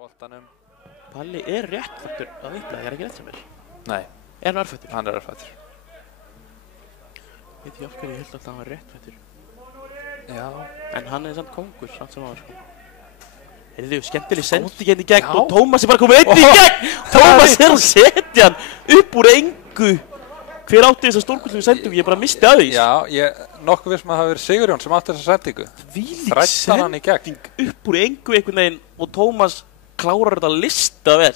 boltanum. Palli réttfættur að vitla, ég ekki rétt sem Nei. Hann örfættur? Hann örfættur. Veit ég af hverju ég held alltaf að hann var réttfættur. Já. En hann samt kongur, samt sem aðeins sko. Heyrðu, skemmtileg sending í gegn og Tómas bara komið einn í gegn! Tómas að setja hann upp úr engu. Hver átti þessa stórkostlegu sendingu? Ég bara misti að því. Já, nokkuð viss að það hafi verið Sigurjón sem átti þessa sendingu. Þvílík sending upp úr engu einhvern veginn og Tómas klárar þetta lista vel.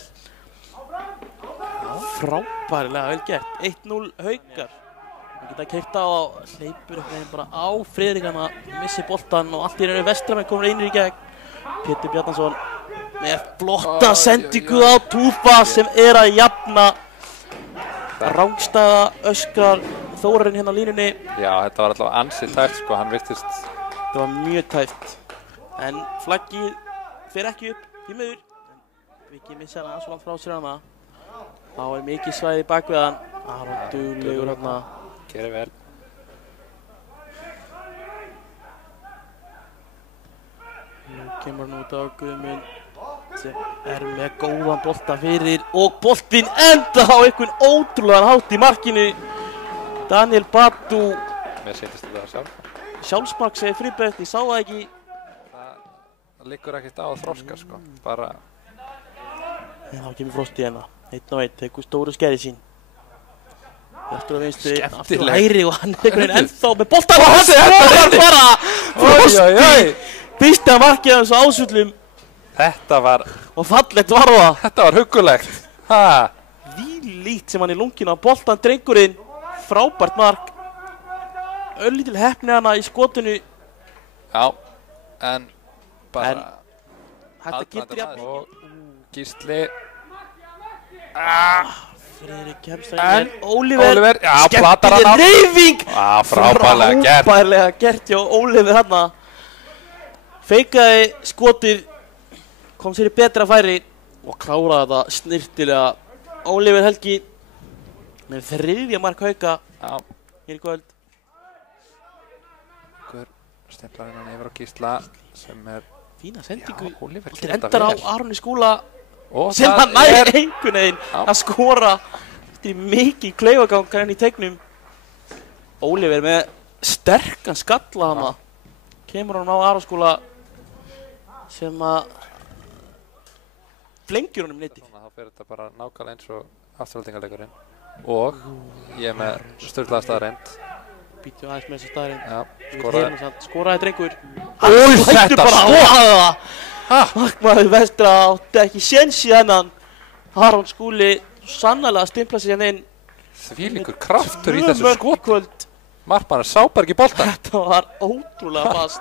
Frábærlega vel gert. 1-0 Haukar. Við geta keyrt á og hleypur einhvern veginn bara á Friðrik hann að missi boltan og allt í einu Vestramenn komur einir í gegn. Pétur Bjarnason með flotta sendingu á Túfa sem að jafna. Rangstæða öskrar Þórarinn hérna á línunni. Já, þetta var allavega ansið tæft sko, hann virtist. Þetta var mjög tæft. En flaggið fer ekki upp í miður. Viki missar hann svo langt frá sér hana. Þá mikið svæði bak við hann. Aron duglegur hérna. Gerir vel. Nú kemur hann út á Guðmund sem með góðan bolta fyrir og boltinn enda á einhvern ótrúlegan hátt í markinu. Daniel Batu. Mér sýndist þetta sjálf. Sjálfsmark segir Friðbert, ég sá það ekki. Það liggur ekkert á þroska sko, bara. Þá kemur Frosti hérna, 1-1, tekur stóru skeri sín. Aftur á vinstri, aftur á hægri og hann einhvern veginn ennþá með boltan og hann skorar bara! Frosti! Fyrsta markið hans á Ásvöllum. Þetta var... Og fallegt var það. Þetta var huggulegt. Þvílíkt sem hann í lunginu á boltan drengurinn. Frábært mark. Örlítil heppni hana í skotinu. Já, en bara... Þetta getur jafn. Og Gísli... Friðrik kemst það inn. Oliver, já, platar hann á. Skemmtileg reyfing. Frábærlega gert. Frábærlega gert hjá Oliver hana. Feikaði skotið. Kom sér í betra færi og kláraði þetta snirtilega. Oliver Helgi með þriðja mark Hauka hér í kvöld. Stemplar hennan yfir á Gísla sem fína sendingu. Oliver þetta endar á Aroni Skúla og sem hann nær einhvern veginn að skora eftir mikið klaufagang henni í tegnum. Oliver með sterkan skalla hana. Kemur hann á Aroni Skúla sem að flengjur honum neti. Þá fer þetta bara nákvæmlega eins og afturhaldingarleikurinn. Og ég með sturlaða staðreind. Býttu aðeins með þessa staðreind. Já, skoraði drengur. Þetta bara á það! Markmaður Vestra átti ekki séns í þennan. Aron Skúli sannarlega stimpla sig hann inn. Þvílíkur kraftur í þessu skoti. Markmaður sá bara ekki boltann. Þetta var ótrúlega fast.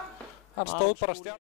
Hann stóð bara stjárn.